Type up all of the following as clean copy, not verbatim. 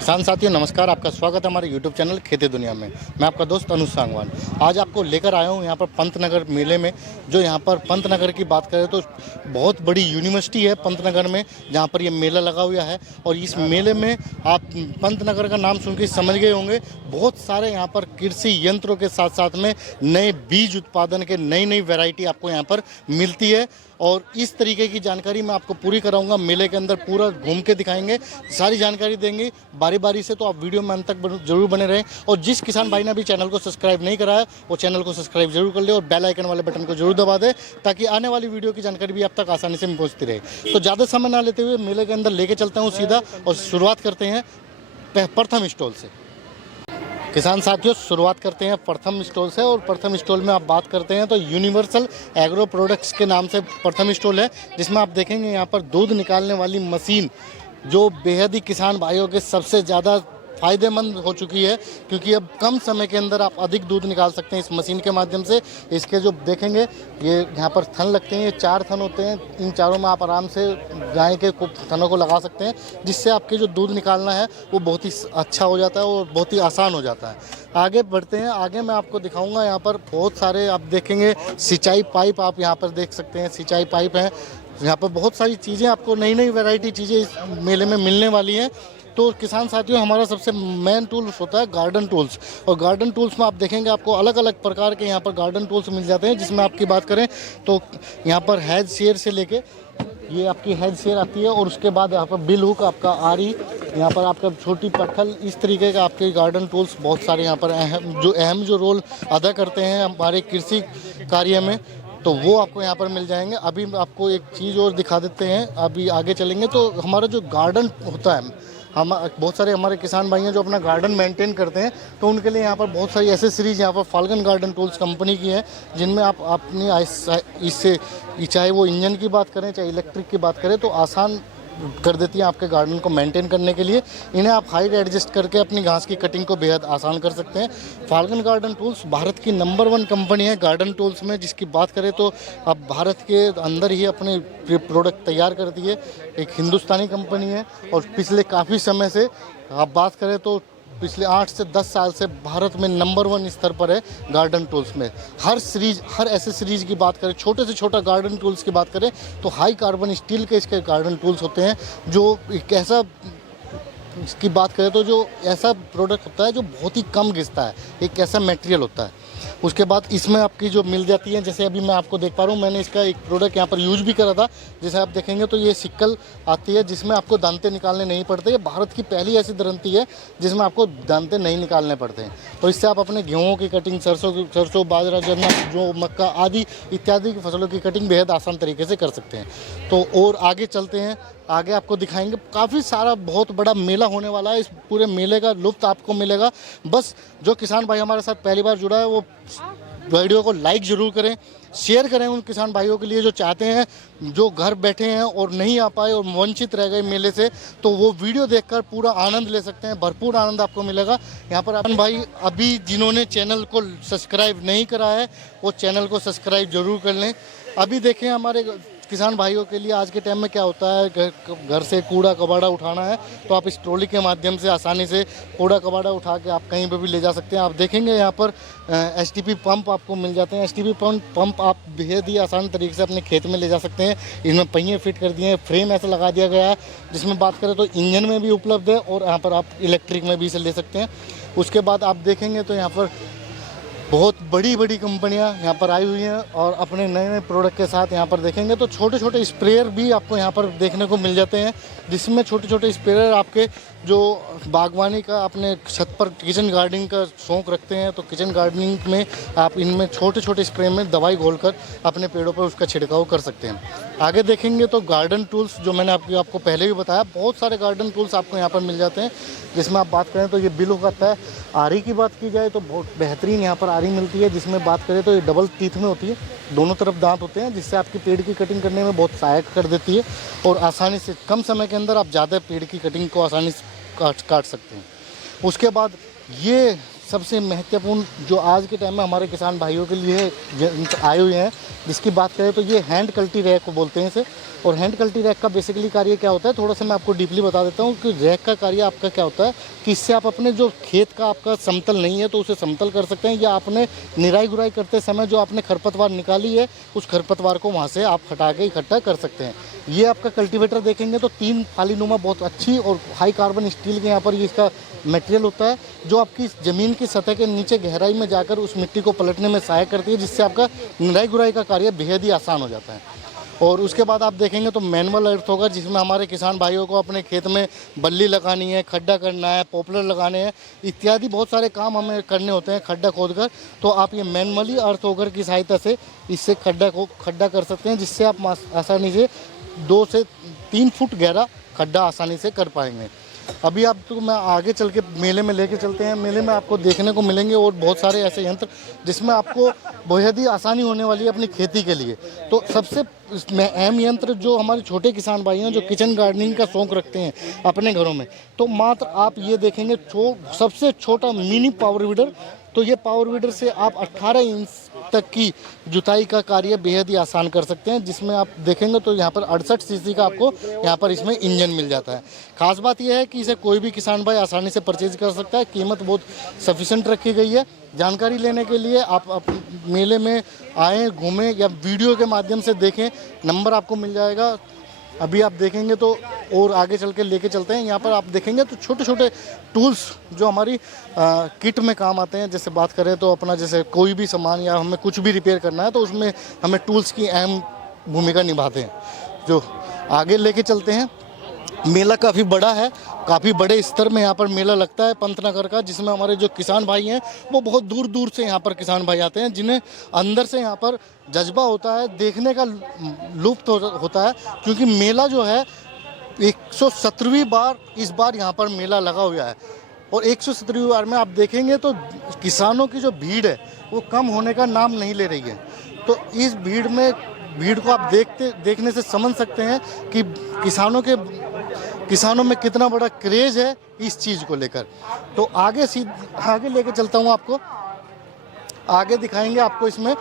किसान साथियों नमस्कार, आपका स्वागत है हमारे यूट्यूब चैनल खेती दुनिया में। मैं आपका दोस्त अनुज सांगवान आज आपको लेकर आया हूँ यहाँ पर पंतनगर मेले में। जो यहाँ पर पंतनगर की बात करें तो बहुत बड़ी यूनिवर्सिटी है पंतनगर में, जहाँ पर ये मेला लगा हुआ है। और इस मेले में आप पंतनगर का नाम सुन के समझ गए होंगे, बहुत सारे यहाँ पर कृषि यंत्रों के साथ साथ में नए बीज उत्पादन के नई नई वैरायटी आपको यहाँ पर मिलती है। और इस तरीके की जानकारी मैं आपको पूरी कराऊंगा, मेले के अंदर पूरा घूम के दिखाएंगे, सारी जानकारी देंगे बारी बारी से। तो आप वीडियो में अंत तक जरूर बने रहें। और जिस किसान भाई ने अभी चैनल को सब्सक्राइब नहीं करा है वो चैनल को सब्सक्राइब जरूर कर ले और बेल आइकन वाले बटन को जरूर दबा दे, ताकि आने वाली वीडियो की जानकारी भी आप तक आसानी से पहुंचती रहे। तो ज़्यादा समय ना लेते हुए मेले के अंदर लेके चलता हूँ सीधा, और शुरुआत करते हैं प्रथम स्टॉल से। किसान साथियों, शुरुआत करते हैं प्रथम स्टॉल से। और प्रथम स्टॉल में आप बात करते हैं तो यूनिवर्सल एग्रो प्रोडक्ट्स के नाम से प्रथम स्टॉल है, जिसमें आप देखेंगे यहाँ पर दूध निकालने वाली मशीन जो बेहद ही किसान भाइयों के सबसे ज़्यादा फ़ायदेमंद हो चुकी है, क्योंकि अब कम समय के अंदर आप अधिक दूध निकाल सकते हैं इस मशीन के माध्यम से। इसके जो देखेंगे ये यहाँ पर थन लगते हैं, ये 4 थन होते हैं। इन चारों में आप आराम से गाय के थनों को लगा सकते हैं, जिससे आपके जो दूध निकालना है वो बहुत ही अच्छा हो जाता है और बहुत ही आसान हो जाता है। आगे बढ़ते हैं, आगे मैं आपको दिखाऊंगा यहाँ पर बहुत सारे आप देखेंगे सिंचाई पाइप, आप यहाँ पर देख सकते हैं सिंचाई पाइप हैं। यहाँ पर बहुत सारी चीज़ें आपको नई नई वैरायटी चीज़ें इस मेले में मिलने वाली हैं। तो किसान साथियों, हमारा सबसे मेन टूल्स होता है गार्डन टूल्स। और गार्डन टूल्स में आप देखेंगे आपको अलग अलग प्रकार के यहाँ पर गार्डन टूल्स मिल जाते हैं, जिसमें आपकी बात करें तो यहाँ पर हैज शेयर से लेके ये आपकी हैज शेयर आती है, और उसके बाद यहाँ पर बिल हुक, आपका आरी, यहाँ पर आपका छोटी पत्थल, इस तरीके का आपके गार्डन टूल्स बहुत सारे यहाँ पर अहम जो रोल अदा करते हैं हमारे कृषि कार्य में, तो वो आपको यहाँ पर मिल जाएंगे। अभी आपको एक चीज़ और दिखा देते हैं, अभी आगे चलेंगे तो हमारा जो गार्डन होता है, हम बहुत सारे हमारे किसान भाई हैं जो अपना गार्डन मेंटेन करते हैं, तो उनके लिए यहाँ पर बहुत सारी एसेसरीज यहाँ पर फाल्कन गार्डन टूल्स कंपनी की हैं, जिनमें आप अपनी इससे चाहे वो इंजन की बात करें चाहे इलेक्ट्रिक की बात करें तो आसान कर देती हैं आपके गार्डन को मेंटेन करने के लिए। इन्हें आप हाइट एडजस्ट करके अपनी घास की कटिंग को बेहद आसान कर सकते हैं। फाल्कन गार्डन टूल्स भारत की नंबर 1 कंपनी है गार्डन टूल्स में, जिसकी बात करें तो अब भारत के अंदर ही अपने प्रोडक्ट तैयार करती है। एक हिंदुस्तानी कंपनी है और पिछले काफ़ी समय से आप बात करें तो पिछले 8 से 10 साल से भारत में नंबर 1 स्तर पर है गार्डन टूल्स में। हर ऐसे सीरीज की बात करें, छोटे से छोटा गार्डन टूल्स की बात करें तो हाई कार्बन स्टील के इसके गार्डन टूल्स होते हैं, जो एक ऐसा इसकी बात करें तो जो ऐसा प्रोडक्ट होता है जो बहुत ही कम घिसता है, एक ऐसा मटेरियल होता है। उसके बाद इसमें आपकी जो मिल जाती है, जैसे अभी मैं आपको देख पा रहा हूँ, मैंने इसका एक प्रोडक्ट यहाँ पर यूज भी करा था। जैसे आप देखेंगे तो ये सिक्कल आती है जिसमें आपको दांते निकालने नहीं पड़ते। ये भारत की पहली ऐसी दरंती है जिसमें आपको दांते नहीं निकालने पड़ते हैं। तो इससे आप अपने गेहूँ की कटिंग, सरसों, बाजरा, गन्ना, जो मक्का आदि इत्यादि की फसलों की कटिंग बेहद आसान तरीके से कर सकते हैं। तो और आगे चलते हैं, आगे आपको दिखाएंगे काफ़ी सारा बहुत बड़ा मेला होने वाला है। इस पूरे मेले का लुत्फ़ आपको मिलेगा। बस जो किसान भाई हमारे साथ पहली बार जुड़ा है वो वीडियो को लाइक ज़रूर करें, शेयर करें उन किसान भाइयों के लिए जो चाहते हैं, जो घर बैठे हैं और नहीं आ पाए और वंचित रह गए मेले से, तो वो वीडियो देखकर पूरा आनंद ले सकते हैं। भरपूर आनंद आपको मिलेगा यहाँ पर। अपन भाई अभी जिन्होंने चैनल को सब्सक्राइब नहीं करा है वो चैनल को सब्सक्राइब ज़रूर कर लें। अभी देखें हमारे किसान भाइयों के लिए आज के टाइम में क्या होता है, घर से कूड़ा कबाड़ा उठाना है तो आप इस ट्रॉली के माध्यम से आसानी से कूड़ा कबाड़ा उठा के आप कहीं पर भी ले जा सकते हैं। आप देखेंगे यहाँ पर एसटीपी पंप आपको मिल जाते हैं। एसटीपी पंप आप बेहद ही आसान तरीके से अपने खेत में ले जा सकते हैं। इसमें पहिए फिट कर दिए हैं, फ्रेम ऐसा लगा दिया गया है जिसमें बात करें तो इंजन में भी उपलब्ध है और यहाँ पर आप इलेक्ट्रिक में भी इसे ले सकते हैं। उसके बाद आप देखेंगे तो यहाँ पर बहुत बड़ी बड़ी कंपनियां यहाँ पर आई हुई हैं और अपने नए नए प्रोडक्ट के साथ यहाँ पर देखेंगे तो छोटे छोटे स्प्रेयर भी आपको यहाँ पर देखने को मिल जाते हैं, जिसमें छोटे छोटे स्प्रेयर आपके जो बागवानी का अपने छत पर किचन गार्डनिंग का शौक़ रखते हैं तो किचन गार्डनिंग में आप इनमें छोटे छोटे स्प्रे में दवाई घोलकर अपने पेड़ों पर उसका छिड़काव कर सकते हैं। आगे देखेंगे तो गार्डन टूल्स, जो मैंने आपको पहले भी बताया, बहुत सारे गार्डन टूल्स आपको यहाँ पर मिल जाते हैं। जिसमें आप बात करें तो ये बिल हुक आता है। आरी की बात की जाए तो बहुत बेहतरीन यहाँ पर आरी मिलती है, जिसमें बात करें तो ये डबल टीथ में होती है, दोनों तरफ दांत होते हैं, जिससे आपकी पेड़ की कटिंग करने में बहुत सहायक कर देती है और आसानी से कम समय के अंदर आप ज़्यादा पेड़ की कटिंग को आसानी से काट सकते हैं। उसके बाद ये सबसे महत्वपूर्ण जो आज के टाइम में हमारे किसान भाइयों के लिए आए हुए हैं, जिसकी बात करें तो ये हैंड कल्टी रैक को बोलते हैं इसे। और हैंड कल्टी रैक का बेसिकली कार्य क्या होता है, थोड़ा सा मैं आपको डीपली बता देता हूँ कि रैक का कार्य आपका क्या होता है कि इससे आप अपने जो खेत का आपका समतल नहीं है तो उसे समतल कर सकते हैं, या आपने निराई गुराई करते समय जो आपने खरपतवार निकाली है उस खरपतवार को वहाँ से आप हटा के इकट्ठा कर सकते हैं। ये आपका कल्टीवेटर देखेंगे तो 3 फालीनुमा बहुत अच्छी और हाई कार्बन स्टील के यहाँ पर ये इसका मटेरियल होता है, जो आपकी ज़मीन की सतह के नीचे गहराई में जाकर उस मिट्टी को पलटने में सहायक करती है, जिससे आपका निराई गुराई का कार्य बेहद ही आसान हो जाता है। और उसके बाद आप देखेंगे तो मैनुअल अर्थ होगा, जिसमें हमारे किसान भाइयों को अपने खेत में बल्ली लगानी है, खड्डा करना है, पॉपुलर लगाने हैं, इत्यादि बहुत सारे काम हमें करने होते हैं खड्डा खोदकर। तो आप ये मैनुअली अर्थ होकर की सहायता से इससे खड्डा कर सकते हैं, जिससे आप आसानी से 2 से 3 फुट गहरा खड्डा आसानी से कर पाएंगे। अभी आप तो मैं आगे चल के मेले में लेके चलते हैं। मेले में आपको देखने को मिलेंगे और बहुत सारे ऐसे यंत्र जिसमें आपको बेहद ही आसानी होने वाली है अपनी खेती के लिए। तो सबसे अहम यंत्र जो हमारे छोटे किसान भाई हैं जो किचन गार्डनिंग का शौक़ रखते हैं अपने घरों में, तो मात्र आप ये देखेंगे सबसे छोटा मिनी पावर वीडर। तो ये पावर वीडर से आप 18 इंच तक की जुताई का कार्य बेहद ही आसान कर सकते हैं, जिसमें आप देखेंगे तो यहाँ पर 68 सीसी का आपको यहाँ पर इसमें इंजन मिल जाता है। खास बात यह है कि इसे कोई भी किसान भाई आसानी से परचेज कर सकता है। कीमत बहुत सफिशेंट रखी गई है। जानकारी लेने के लिए आप मेले में आएँ, घूमें या वीडियो के माध्यम से देखें, नंबर आपको मिल जाएगा। अभी आप देखेंगे तो और आगे चल के लेके चलते हैं। यहाँ पर आप देखेंगे तो छोटे छोटे टूल्स जो हमारी किट में काम आते हैं। जैसे बात करें तो अपना जैसे कोई भी सामान या हमें कुछ भी रिपेयर करना है तो उसमें हमें टूल्स की अहम भूमिका निभाते हैं। जो आगे लेके चलते हैं, मेला काफ़ी बड़ा है, काफ़ी बड़े स्तर में यहाँ पर मेला लगता है पंतनगर का, जिसमें हमारे जो किसान भाई हैं वो बहुत दूर दूर से यहाँ पर किसान भाई आते हैं, जिन्हें अंदर से यहाँ पर जज्बा होता है, देखने का लुत्फ होता है। क्योंकि मेला जो है 117वीं बार इस बार यहाँ पर मेला लगा हुआ है, और 117वीं बार में आप देखेंगे तो किसानों की जो भीड़ है वो कम होने का नाम नहीं ले रही है। तो इस भीड़ को आप देखने से समझ सकते हैं कि किसानों में कितना बड़ा क्रेज है इस चीज़ को लेकर। तो आगे लेके चलता हूँ आपको, आगे दिखाएंगे आपको इसमें।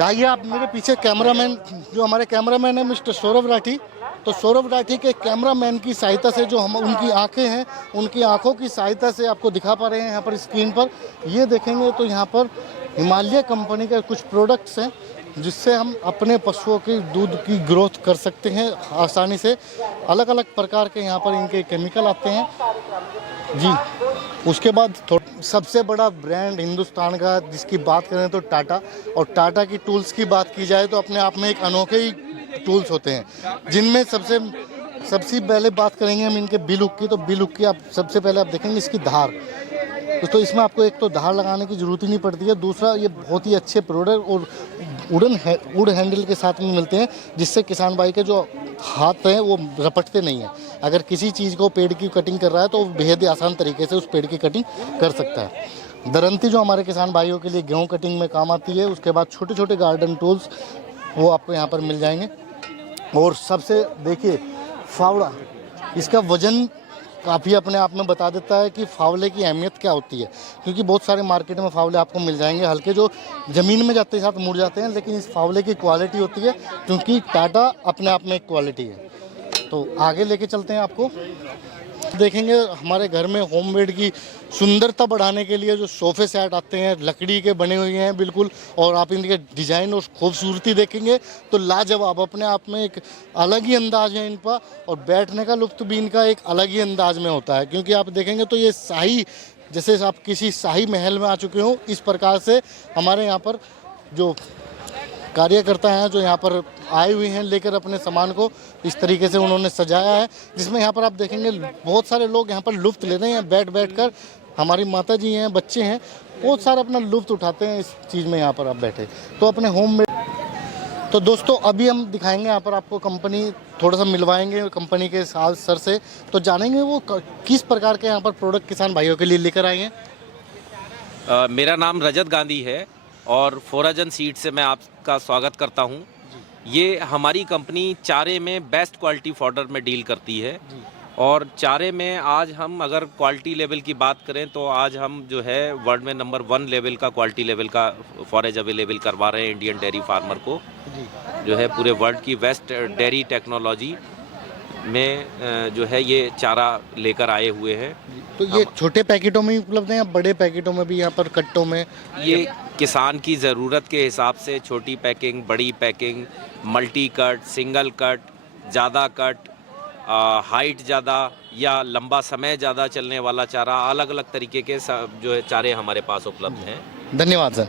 आइए आप मेरे पीछे कैमरामैन, जो हमारे कैमरामैन है मिस्टर सौरभ राठी। तो सौरभ राठी के कैमरामैन की सहायता से जो हम उनकी आंखें हैं, उनकी आंखों की सहायता से आपको दिखा पा रहे हैं यहाँ पर स्क्रीन पर। ये देखेंगे तो यहाँ पर हिमालय कंपनी के कुछ प्रोडक्ट्स हैं, जिससे हम अपने पशुओं की दूध की ग्रोथ कर सकते हैं आसानी से। अलग अलग प्रकार के यहाँ पर इनके केमिकल आते हैं जी। उसके बाद सबसे बड़ा ब्रांड हिंदुस्तान का जिसकी बात करें तो टाटा, और टाटा की टूल्स की बात की जाए तो अपने आप में एक अनोखे ही टूल्स होते हैं, जिनमें सबसे पहले बात करेंगे हम इनके बिल हुक की। तो बिल हुक की आप सबसे पहले आप देखेंगे इसकी धार। तो इसमें आपको एक तो धार लगाने की ज़रूरत ही नहीं पड़ती है, दूसरा ये बहुत ही अच्छे प्रोडक्ट और वुड हैंडल के साथ में मिलते हैं, जिससे किसान भाई के जो हाथ हैं वो रपटते नहीं हैं। अगर किसी चीज़ को पेड़ की कटिंग कर रहा है तो वो बेहद ही आसान तरीके से उस पेड़ की कटिंग कर सकता है। दरंती जो हमारे किसान भाइयों के लिए गेहूँ कटिंग में काम आती है। उसके बाद छोटे छोटे गार्डन टूल्स वो आपको यहाँ पर मिल जाएंगे। और सबसे देखिए फावड़ा, इसका वज़न काफ़ी अपने आप में बता देता है कि फावले की अहमियत क्या होती है। क्योंकि बहुत सारे मार्केट में फावले आपको मिल जाएंगे हल्के, जो ज़मीन में जाते साथ मुड़ जाते हैं, लेकिन इस फावले की क्वालिटी होती है, क्योंकि टाटा अपने आप में एक क्वालिटी है। तो आगे लेके चलते हैं आपको। देखेंगे हमारे घर में होममेड की सुंदरता बढ़ाने के लिए जो सोफ़े सेट आते हैं, लकड़ी के बने हुए हैं बिल्कुल, और आप इनके डिज़ाइन और खूबसूरती देखेंगे तो लाजवाब, अपने आप में एक अलग ही अंदाज है इन पर, और बैठने का लुत्फ भी इनका एक अलग ही अंदाज में होता है। क्योंकि आप देखेंगे तो ये शाही, जैसे आप किसी शाही महल में आ चुके हो, इस प्रकार से हमारे यहाँ पर जो कार्यकर्ता हैं जो यहाँ पर आए हुए हैं लेकर अपने सामान को, इस तरीके से उन्होंने सजाया है, जिसमें यहाँ पर आप देखेंगे बहुत सारे लोग यहाँ पर लुत्फ़ ले रहे हैं बैठ कर। हमारी माता जी हैं, बच्चे हैं, बहुत सारे अपना लुत्फ़ उठाते हैं इस चीज़ में। यहाँ पर आप बैठे तो अपने होम में। तो दोस्तों अभी हम दिखाएंगे यहाँ पर आपको कंपनी, थोड़ा सा मिलवाएंगे कंपनी के सर से, तो जानेंगे वो किस प्रकार के यहाँ पर प्रोडक्ट किसान भाइयों के लिए लेकर आए हैं। मेरा नाम रजत गांधी है और फोराजन सीड से मैं आपका स्वागत करता हूं। ये हमारी कंपनी चारे में बेस्ट क्वालिटी फॉडर में डील करती है। और चारे में आज हम अगर क्वालिटी लेवल की बात करें तो आज हम जो है वर्ल्ड में नंबर 1 लेवल का क्वालिटी लेवल का फॉरेज अवेलेबल करवा रहे हैं इंडियन डेयरी फार्मर को, जो है पूरे वर्ल्ड की बेस्ट डेयरी टेक्नोलॉजी में जो है ये चारा लेकर आए हुए हैं। तो ये छोटे पैकेटों में ही उपलब्ध है या बड़े पैकेटों में भी यहाँ पर कट्टों में? ये किसान की ज़रूरत के हिसाब से छोटी पैकिंग, बड़ी packing, multi cut, single cut, ज़्यादा कट, हाइट ज़्यादा या लंबा समय ज़्यादा चलने वाला चारा, अलग अलग तरीके के जो है चारे हमारे पास उपलब्ध हैं। धन्यवाद सर।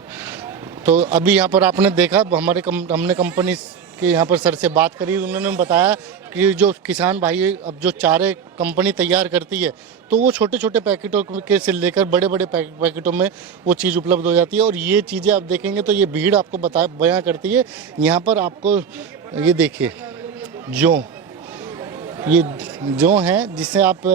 तो अभी यहाँ पर आपने देखा हमने कंपनी के यहाँ पर सर से बात करी, उन्होंने बताया कि जो किसान भाई अब जो चारे कंपनी तैयार करती है तो वो छोटे छोटे पैकेटों के से लेकर बड़े बड़े पैकेटों में वो चीज़ उपलब्ध हो जाती है। और ये चीज़ें आप देखेंगे तो ये भीड़ आपको बयां करती है। यहाँ पर आपको ये देखिए ये जो हैं जिससे आप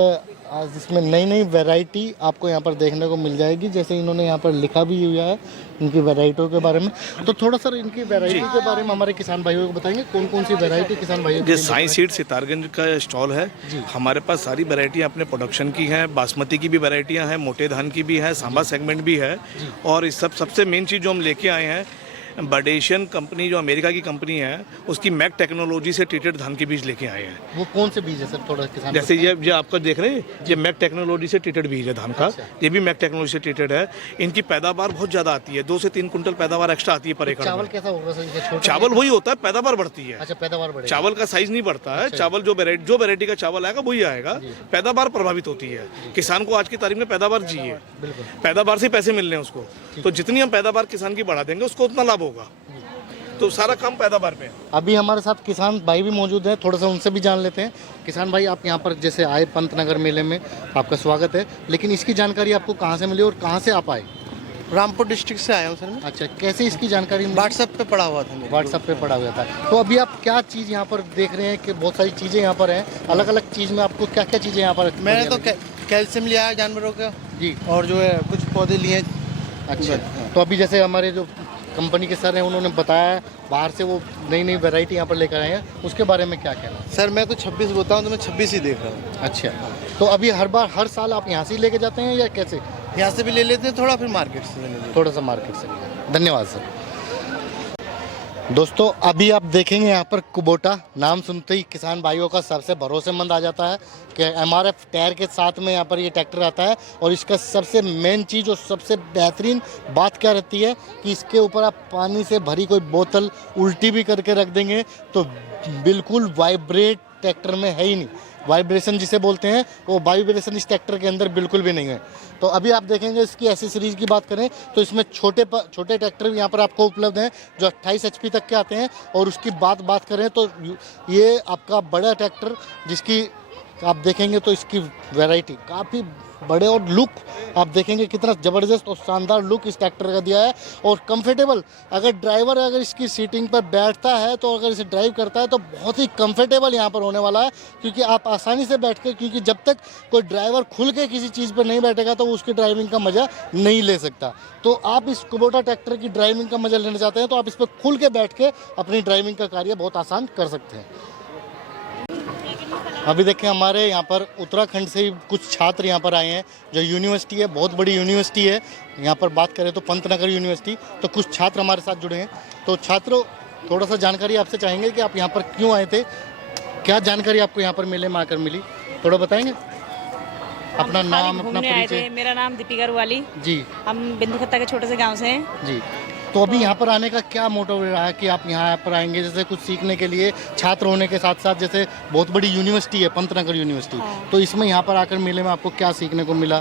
आज इसमें नई नई वैरायटी आपको यहाँ पर देखने को मिल जाएगी। जैसे इन्होंने यहाँ पर लिखा भी हुआ है इनकी वैरायटियों के बारे में, तो थोड़ा सर इनकी वैरायटी के बारे में हमारे किसान भाइयों को बताएंगे कौन कौन सी वैरायटी किसान भाइयों ये साइंस सीड सितारगंज का स्टॉल है। हमारे पास सारी वैरायटियाँ अपने प्रोडक्शन की हैं, बासमती की भी वैरायटियाँ हैं, मोटे धान की भी है, सांबा सेगमेंट भी है। और इस सबसे मेन चीज़ जो हम लेके आए हैं, बर्डेशियन कंपनी जो अमेरिका की कंपनी है उसकी मैक टेक्नोलॉजी से ट्रीटेड धान के बीज लेके आए हैं। वो कौन से बीज है सर, थोड़ा किसान? जैसे ये आपका देख रहे हैं, ये मैक टेक्नोलॉजी से ट्रीटेड बीज है धान का। ये भी मैक टेक्नोलॉजी से ट्रीटेड है। इनकी पैदावार बहुत ज़्यादा आती है, 2 से 3 कुंटल पैदावार एक्स्ट्रा आती है पर एकड़। चावल कैसा होगा सर? चावल वही होता है, पैदावार बढ़ती है। अच्छा, पैदावार बढ़ेगी। चावल का साइज नहीं बढ़ता है। चावल जो वैरायटी का चावल आएगा वही आएगा। पैदावार प्रभावित होती है। किसान को आज की तारीख में पैदावार चाहिए, पैदावार से पैसे मिल रहे हैं उसको। तो जितनी हम पैदावार किसान की बढ़ा देंगे उसको उतना लाभ होगा। तो सारा काम पैदावार पे है। अभी हमारे साथ किसान भाई भी मौजूद हैं, थोड़ा सा उनसे भी जान लेते हैं। किसान भाई, आप यहाँ पर जैसे आए पंतनगर मेले में, आपका स्वागत है, लेकिन इसकी जानकारी आपको कहाँ से मिली और कहाँ से आप आए? रामपुर डिस्ट्रिक्ट से आया हूँ सर मैं। अच्छा, कैसे इसकी जानकारी? व्हाट्सएप पे पड़ा हुआ था मेरे। व्हाट्सएप पे पड़ा हुआ था। तो अभी आप क्या चीज़ यहाँ पर देख रहे हैं कि बहुत सारी चीज़ें यहाँ पर हैं, अलग अलग चीज़ में आपको क्या क्या चीज़ें यहाँ पर? मैंने तो कैल्शियम लिया है जानवरों का जी, और जो है कुछ पौधे लिए। अच्छा। तो अभी जैसे हमारे जो कंपनी के सर हैं उन्होंने बताया बाहर से वो नई नई वैरायटी यहाँ पर लेकर आए हैं, उसके बारे में क्या कहना? सर मैं तो 26 बोता हूँ, तो मैं 26 ही देख रहा हूँ। अच्छा, तो अभी हर साल आप यहाँ से ही लेके जाते हैं या कैसे? यहाँ से भी ले लेते हैं थोड़ा, फिर मार्केट से ले लेते हैं। थोड़ा सा मार्केट से। धन्यवाद सर। दोस्तों, अभी आप देखेंगे यहाँ पर कुबोटा नाम सुनते ही किसान भाइयों का सबसे भरोसेमंद आ जाता है कि MRF टायर के साथ में यहाँ पर ये ट्रैक्टर आता है। और इसका सबसे मेन चीज़ और सबसे बेहतरीन बात क्या रहती है कि इसके ऊपर आप पानी से भरी कोई बोतल उल्टी भी करके रख देंगे तो बिल्कुल वाइब्रेट ट्रैक्टर में है ही नहीं। वाइब्रेशन जिसे बोलते हैं वो वाइब्रेशन इस ट्रैक्टर के अंदर बिल्कुल भी नहीं है। तो अभी आप देखेंगे इसकी एसेसरीज की बात करें तो इसमें छोटे ट्रैक्टर भी यहाँ पर आपको उपलब्ध हैं जो 28 HP तक के आते हैं। और उसकी बात करें तो ये आपका बड़ा ट्रैक्टर जिसकी आप देखेंगे तो इसकी वैरायटी काफ़ी बड़े और लुक आप देखेंगे कितना ज़बरदस्त और शानदार लुक इस ट्रैक्टर का दिया है। और कंफर्टेबल, अगर ड्राइवर अगर इसकी सीटिंग पर बैठता है तो अगर इसे ड्राइव करता है तो बहुत ही कंफर्टेबल यहाँ पर होने वाला है, क्योंकि आप आसानी से बैठ के, क्योंकि जब तक कोई ड्राइवर खुल के किसी चीज़ पर नहीं बैठेगा तो उसकी ड्राइविंग का मज़ा नहीं ले सकता। तो आप इस कुबोटा ट्रैक्टर की ड्राइविंग का मज़ा लेना चाहते हैं तो आप इस पर खुल के बैठ के अपनी ड्राइविंग का कार्य बहुत आसान कर सकते हैं। अभी देखें हमारे यहाँ पर उत्तराखंड से ही कुछ छात्र यहाँ पर आए हैं, जो यूनिवर्सिटी है, बहुत बड़ी यूनिवर्सिटी है। यहाँ पर बात करें तो पंतनगर यूनिवर्सिटी, तो कुछ छात्र हमारे साथ जुड़े हैं। तो छात्रों, थोड़ा सा जानकारी आपसे चाहेंगे कि आप यहाँ पर क्यों आए थे, क्या जानकारी आपको यहाँ पर मेले में आकर मिली, थोड़ा बताएंगे? अपना नाम, अपना परिचय। मेरा नाम दीपिका रुवाली जी। हम बिंदुखत्ता के छोटे से गांव से हैं जी। तो अभी यहाँ पर आने का क्या मोटिव रहा है कि आप यहाँ पर आएंगे? जैसे कुछ सीखने के लिए, छात्र होने के साथ साथ, जैसे बहुत बड़ी यूनिवर्सिटी है पंतनगर यूनिवर्सिटी, तो इसमें यहाँ पर आकर मेले में आपको क्या सीखने को मिला?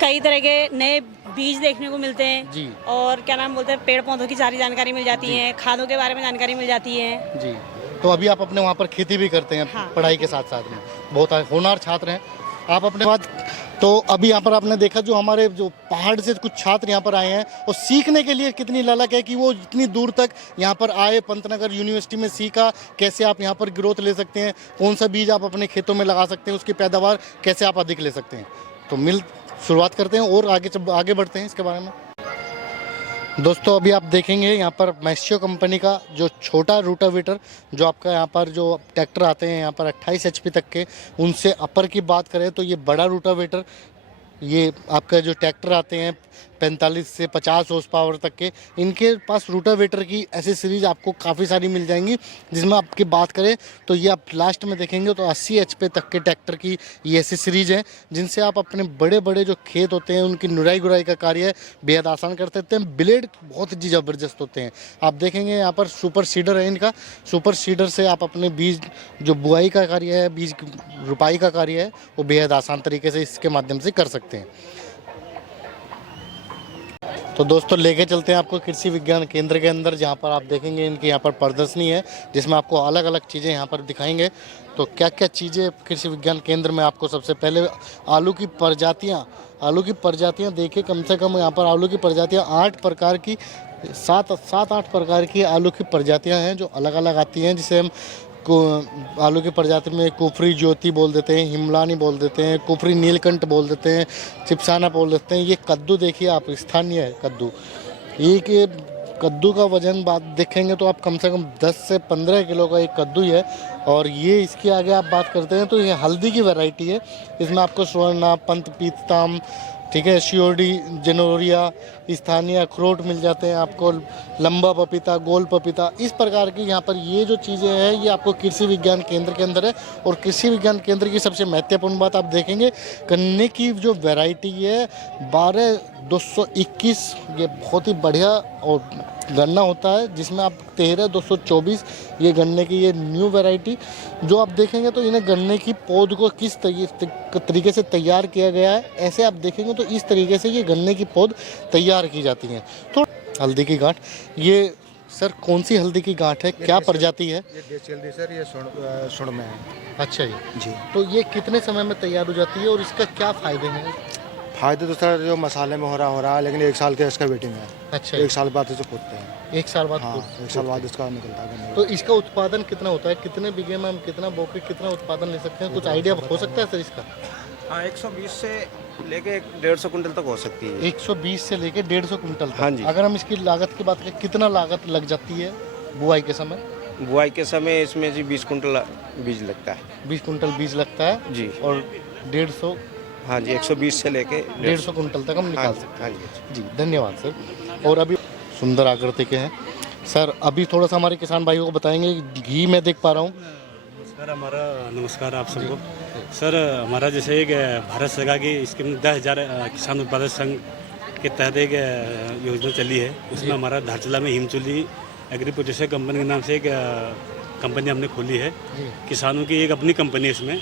कई तरह के नए बीज देखने को मिलते हैं जी। और क्या नाम बोलते हैं, पेड़ पौधों की सारी जानकारी मिल जाती है, खादों के बारे में जानकारी मिल जाती है जी। तो अभी आप अपने वहाँ पर खेती भी करते हैं? हाँ। पढ़ाई के साथ साथ में बहुत होनहार छात्र हैं आप अपने बाद। तो अभी यहाँ पर आपने देखा जो हमारे जो पहाड़ से कुछ छात्र यहाँ पर आए हैं और सीखने के लिए कितनी ललक है कि वो इतनी दूर तक यहाँ पर आए, पंतनगर यूनिवर्सिटी में सीखा कैसे आप यहाँ पर ग्रोथ ले सकते हैं, कौन सा बीज आप अपने खेतों में लगा सकते हैं, उसकी पैदावार कैसे आप अधिक ले सकते हैं। तो शुरुआत करते हैं और आगे बढ़ते हैं इसके बारे में। दोस्तों अभी आप देखेंगे यहाँ पर मैस्यो कंपनी का जो छोटा रूटावेटर जो आपका यहाँ पर जो ट्रैक्टर आते हैं यहाँ पर 28 HP तक के, उनसे अपर की बात करें तो ये बड़ा रूटावेटर, ये आपका जो ट्रैक्टर आते हैं 45 से 50 हॉर्स पावर तक के, इनके पास रूटावेटर की ऐसी सीरीज़ आपको काफ़ी सारी मिल जाएंगी। जिसमें आपकी बात करें तो ये आप लास्ट में देखेंगे तो 80 HP तक के ट्रैक्टर की ये ऐसी सीरीज़ है जिनसे आप अपने बड़े बड़े जो खेत होते हैं उनकी निराई गुराई का कार्य बेहद आसान कर सकते हैं। ब्लेड बहुत ही ज़बरदस्त होते हैं। आप देखेंगे यहाँ पर सुपर सीडर है इनका, सुपर सीडर से आप अपने बीज जो बुआई का कार्य है, बीज रुपाई का कार्य है, वो बेहद आसान तरीके से इसके माध्यम से कर सकते हैं। तो दोस्तों लेके चलते हैं आपको कृषि विज्ञान केंद्र के अंदर, जहाँ पर आप देखेंगे इनकी यहाँ पर प्रदर्शनी है जिसमें आपको अलग अलग चीज़ें यहाँ पर दिखाएंगे। तो क्या क्या चीज़ें कृषि विज्ञान केंद्र में आपको सबसे पहले आलू की प्रजातियाँ देखिए, कम से कम यहाँ पर आलू की प्रजातियाँ 8 प्रकार की, 7-8 प्रकार की आलू की प्रजातियाँ हैं जो अलग अलग आती हैं, जिसे हम आलू की प्रजाति में कुफरी ज्योति बोल देते हैं, हिमलानी बोल देते हैं, कुफरी नीलकंठ बोल देते हैं, चिपसाना बोल देते हैं। ये कद्दू देखिए आप, स्थानीय है कद्दू। ये कद्दू का वजन बात देखेंगे तो आप कम से कम 10 से 15 किलो का एक कद्दू ही है। और ये इसके आगे आप बात करते हैं तो ये हल्दी की वैरायटी है। इसमें आपको स्वर्णा, पंत पीतम, ठीक है, शियोडी, जनोरिया, स्थानीय अखरोट मिल जाते हैं आपको, लंबा पपीता, गोल पपीता, इस प्रकार की यहाँ पर ये जो चीज़ें हैं ये आपको कृषि विज्ञान केंद्र के अंदर है। और कृषि विज्ञान केंद्र की सबसे महत्वपूर्ण बात आप देखेंगे, गन्ने की जो वैरायटी है 12-221, ये बहुत ही बढ़िया और गन्ना होता है, जिसमें आप 13-224 ये गन्ने की ये न्यू वैरायटी जो आप देखेंगे तो इन्हें गन्ने की पौध को किस तरीके से तैयार किया गया है, ऐसे आप देखेंगे तो इस तरीके से ये गन्ने की पौध तैयार की जाती हैं। तो हल्दी की गांठ, ये सर कौन सी हल्दी की गांठ है, क्या प्रजाति है? ये देसी हल्दी सर, ये सुण में है। अच्छा जी। तो ये कितने समय में तैयार हो जाती है और इसका क्या फ़ायदे हैं? फायदे तो सर जो मसाले में हो रहा है, लेकिन 1 साल का इसका वेटिंग है। अच्छा, 1 साल बाद इसे खोदते हैं। 1 साल बाद? हाँ, 1 साल बाद इसका निकलता है। तो इसका उत्पादन कितना होता है, कितने बीघे में हम कितना बो के कितना उत्पादन ले सकते हैं, कुछ आइडिया हो सकता है सर इसका? हाँ, 120 से लेके 150 कुंटल तक हो सकती है। 120 से लेके 150 कुंटल तक। हाँ जी। अगर हम इसकी लागत की बात करें, कितना लागत लग जाती है बुआई के समय? बुआई के समय इसमें जी 20 कुंटल बीज लगता है। 20 कुंटल बीज लगता है जी। और 150, हाँ जी, 120 से लेके 150 कुंटल तक हम निकाल हाँ सकते हाँ हैं। जी धन्यवाद सर। और अभी सुंदर आकृति के हैं सर, अभी थोड़ा सा हमारे किसान भाइयों को बताएंगे। घी मैं देख पा रहा हूँ। नमस्कार आप सबको। सर हमारा जैसे एक भारत सरकार की स्कीम 10,000 किसान उत्पादक संघ के तहत एक योजना चली है। इसमें हमारा धारचूला में हिमचुली एग्री प्रोड्यूसर कंपनी के नाम से एक कंपनी हमने खोली है। किसानों की एक अपनी कंपनी है इसमें,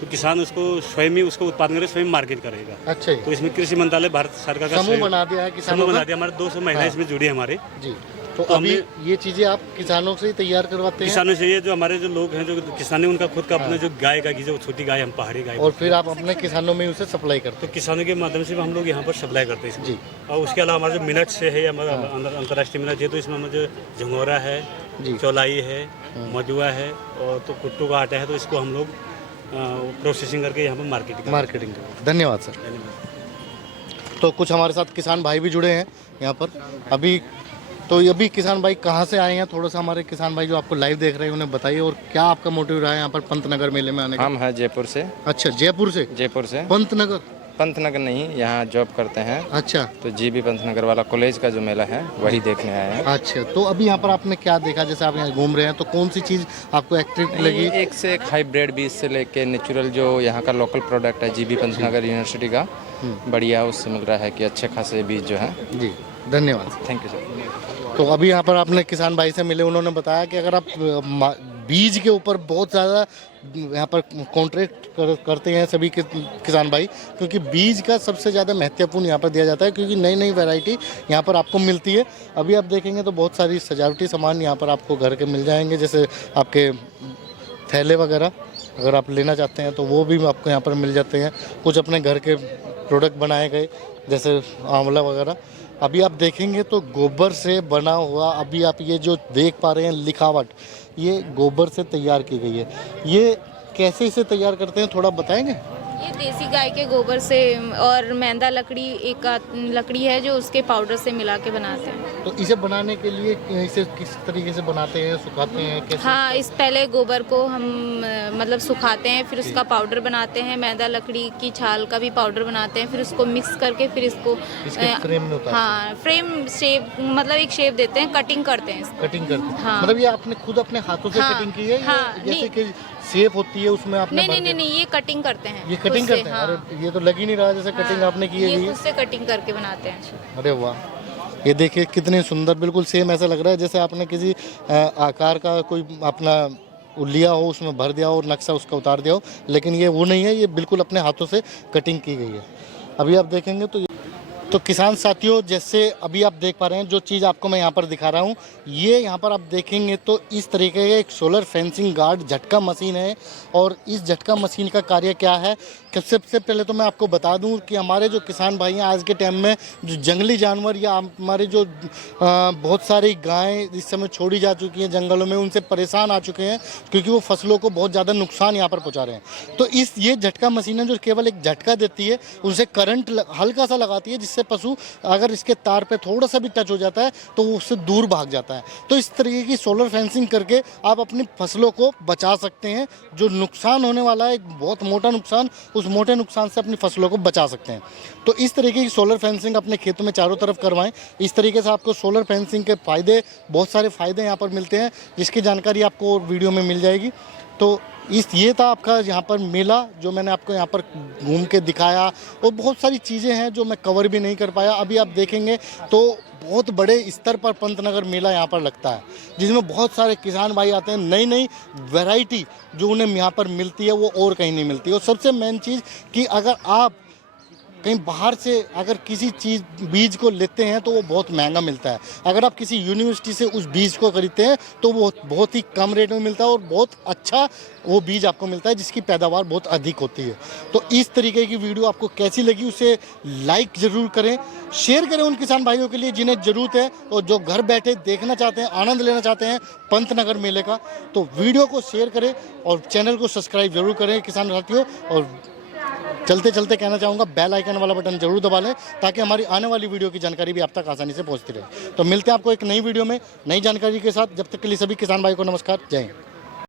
तो किसान उसको स्वयं ही उसको उत्पादन करे, स्वयं मार्केट करेगा। अच्छा, तो इसमें कृषि मंत्रालय भारत सरकार का समूह बना दिया है किसानों बना दिया। हमारे 200 महिलाएं इसमें जुड़ी है हमारे जी। तो अभी ये चीज़ें आप किसानों से ही तैयार करवाते हैं? किसानों से, ये जो हमारे जो लोग हैं जो किसान है उनका खुद का अपना जो गाय का घी, जो छोटी गाय हम पहाड़ी गाय, और फिर आप अपने किसानों में उसे सप्लाई करते तो किसानों के माध्यम से हम लोग यहाँ पर सप्लाई करते हैं जी। और उसके अलावा हमारा जो मिनट से है, हमारा अंतर्राष्ट्रीय मिनट है, तो इसमें हमारा जो झंगोरा है, चौलाई है, मजुआ है और तो कुट्टू का आटा है, तो इसको हम लोग प्रोसेसिंग करके यहाँ पर मार्केटिंग करते। धन्यवाद सर। तो कुछ हमारे साथ किसान भाई भी जुड़े हैं यहाँ पर अभी। तो ये भी किसान भाई कहाँ से आए हैं, थोड़ा सा हमारे किसान भाई जो आपको लाइव देख रहे हैं उन्हें बताइए, और क्या आपका मोटिव रहा है यहाँ पर पंतनगर मेले में आने का? हम हैं जयपुर से। अच्छा, जयपुर से? पंतनगर नहीं, यहाँ जॉब करते हैं। अच्छा। तो जीबी पंतनगर वाला कॉलेज का जो मेला है वही देखने आए हैं। अच्छा, तो अभी यहाँ पर आपने क्या देखा, जैसे आप यहाँ घूम रहे हैं तो कौन सी चीज़ आपको एट्रैक्टिव लगी? एक से एक हाइब्रिड बीज से लेके नेचुरल जो यहाँ का लोकल प्रोडक्ट है जीबी पंतनगर यूनिवर्सिटी का, बढ़िया उससे मिल रहा है कि अच्छे खासे बीज जो है। जी धन्यवाद, थैंक यू सर। तो अभी यहाँ पर आपने किसान भाई से मिले, उन्होंने बताया कि अगर आप बीज के ऊपर बहुत ज़्यादा यहाँ पर कॉन्ट्रैक्ट करते हैं सभी किसान भाई, क्योंकि बीज का सबसे ज़्यादा महत्वपूर्ण यहाँ पर दिया जाता है, क्योंकि नई नई वैरायटी यहाँ पर आपको मिलती है। अभी आप देखेंगे तो बहुत सारी सजावटी सामान यहाँ पर आपको घर के मिल जाएंगे, जैसे आपके थैले वगैरह अगर आप लेना चाहते हैं तो वो भी आपको यहाँ पर मिल जाते हैं। कुछ अपने घर के प्रोडक्ट बनाए गए जैसे आंवला वगैरह। अभी आप देखेंगे तो गोबर से बना हुआ, अभी आप ये जो देख पा रहे हैं लिखावट, ये गोबर से तैयार की गई है। ये कैसे इसे तैयार करते हैं थोड़ा बताएंगे? ये देसी गाय के गोबर से और मैदा लकड़ी लकड़ी है जो उसके पाउडर से मिला के बनाते हैं। तो इसे बनाने के लिए इसे किस तरीके से बनाते हैं, सुखाते हैं कैसे? हाँ, इस पहले गोबर को हम मतलब सुखाते हैं, फिर उसका पाउडर बनाते हैं, मैदा लकड़ी की छाल का भी पाउडर बनाते हैं, फिर उसको मिक्स करके फिर इसको फ्रेम में उतारते हैं। हाँ, फ्रेम शेप मतलब एक शेप देते हैं, कटिंग करते हैं इसको। कटिंग करते हैं। हाँ। मतलब ये आपने खुद अपने हाथों से हाँ, कटिंग की है? हाँ, जैसे कि शेप होती है उसमें आपने नहीं, ये कटिंग करते हैं। ये कटिंग खुद से, करते हैं? हाँ। अरे ये तो लग ही नहीं रहा जैसे कटिंग आपने की है। ये खुद से कटिंग करके बनाते हैं। अरे वाह, ये देखिए कितने सुंदर, बिल्कुल सेम ऐसा लग रहा है जैसे आपने किसी आकार का कोई अपना लिया हो, उसमें भर दिया हो और नक्शा उसका उतार दिया हो, लेकिन ये वो नहीं है, ये बिल्कुल अपने हाथों से कटिंग की गई है। अभी आप देखेंगे तो किसान साथियों, जैसे अभी आप देख पा रहे हैं जो चीज़ आपको मैं यहाँ पर दिखा रहा हूँ, ये यहाँ पर आप देखेंगे तो इस तरीके का एक सोलर फेंसिंग गार्ड झटका मशीन है। और इस झटका मशीन का कार्य क्या है, सबसे पहले तो मैं आपको बता दूं कि हमारे जो किसान भाई हैं आज के टाइम में जो जंगली जानवर या हमारे जो बहुत सारी गायें इस समय छोड़ी जा चुकी हैं जंगलों में, उनसे परेशान आ चुके हैं क्योंकि वो फसलों को बहुत ज़्यादा नुकसान यहाँ पर पहुँचा रहे हैं। तो ये झटका मशीन है जो केवल एक झटका देती है, उनसे करंट हल्का सा लगाती है, जिससे पशु अगर इसके तार पे थोड़ा सा भी टच हो जाता है तो वो उससे दूर भाग जाता है। तो इस तरीके की सोलर फेंसिंग करके आप अपनी फसलों को बचा सकते हैं। जो नुकसान होने वाला है, एक बहुत मोटा नुकसान, उस मोटे नुकसान से अपनी फसलों को बचा सकते हैं। तो इस तरीके की सोलर फेंसिंग अपने खेतों में चारों तरफ करवाएं। इस तरीके से आपको सोलर फेंसिंग के फ़ायदे, बहुत सारे फ़ायदे यहाँ पर मिलते हैं, जिसकी जानकारी आपको वीडियो में मिल जाएगी। तो ये था आपका यहाँ पर मेला, जो मैंने आपको यहाँ पर घूम के दिखाया, और बहुत सारी चीज़ें हैं जो मैं कवर भी नहीं कर पाया। अभी आप देखेंगे तो बहुत बड़े स्तर पर पंतनगर मेला यहाँ पर लगता है, जिसमें बहुत सारे किसान भाई आते हैं। नई नई वैरायटी जो उन्हें यहाँ पर मिलती है वो और कहीं नहीं मिलती। और सबसे मेन चीज़ कि अगर आप कहीं बाहर से अगर किसी चीज़ बीज को लेते हैं तो वो बहुत महंगा मिलता है। अगर आप किसी यूनिवर्सिटी से उस बीज को खरीदते हैं तो वो बहुत ही कम रेट में मिलता है और बहुत अच्छा वो बीज आपको मिलता है, जिसकी पैदावार बहुत अधिक होती है। तो इस तरीके की वीडियो आपको कैसी लगी उसे लाइक ज़रूर करें, शेयर करें उन किसान भाइयों के लिए जिन्हें ज़रूरत है और जो घर बैठे देखना चाहते हैं, आनंद लेना चाहते हैं पंतनगर मेले का। तो वीडियो को शेयर करें और चैनल को सब्सक्राइब जरूर करें किसान साथियों। और चलते चलते कहना चाहूँगा बेल आइकन वाला बटन जरूर दबा लें ताकि हमारी आने वाली वीडियो की जानकारी भी आप तक आसानी से पहुँचती रहे। तो मिलते हैं आपको एक नई वीडियो में नई जानकारी के साथ। जब तक के लिए सभी किसान भाई को नमस्कार, जय हिंद।